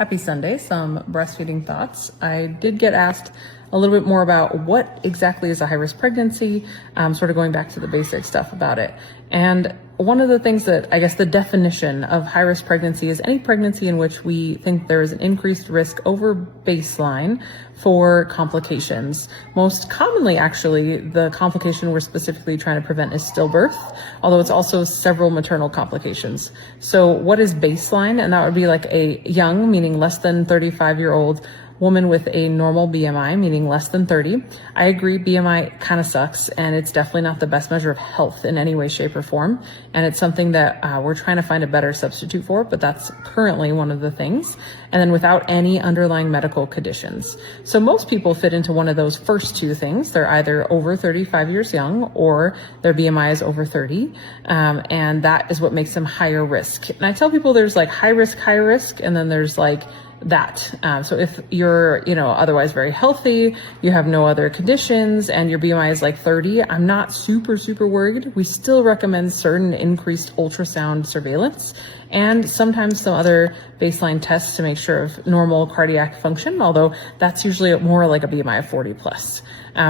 Happy Sunday, some breastfeeding thoughts. I did get asked a little bit more about what exactly is a high-risk pregnancy, sort of going back to the basic stuff about it. And one of the things that I guess the definition of high-risk pregnancy is any pregnancy in which we think there is an increased risk over baseline for complications. Most commonly, actually, the complication we're specifically trying to prevent is stillbirth, although it's also several maternal complications. So what is baseline? And that would be like a young, meaning less than 35-year-old woman with a normal BMI, meaning less than 30. I agree, BMI kind of sucks, and it's definitely not the best measure of health in any way, shape, or form. And it's something that we're trying to find a better substitute for, but that's currently one of the things. And then without any underlying medical conditions. So most people fit into one of those first two things. They're either over 35 years young or their BMI is over 30. And that is what makes them higher risk. And I tell people there's like high risk, and then there's like that. So if you're, otherwise very healthy, you have no other conditions, and your BMI is like 30, I'm not super worried. We still recommend certain increased ultrasound surveillance and sometimes some other baseline tests to make sure of normal cardiac function, although that's usually more like a BMI of 40 plus.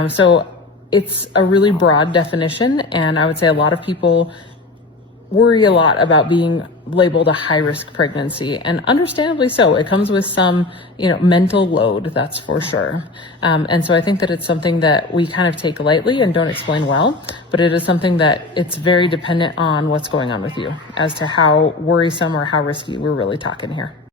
So it's a really broad definition, and I would say a lot of people worry a lot about being labeled a high-risk pregnancy, and understandably so. It comes with some, mental load, that's for sure. And so I think that it's something that we kind of take lightly and don't explain well, but it is something that it's very dependent on what's going on with you as to how worrisome or how risky we're really talking here.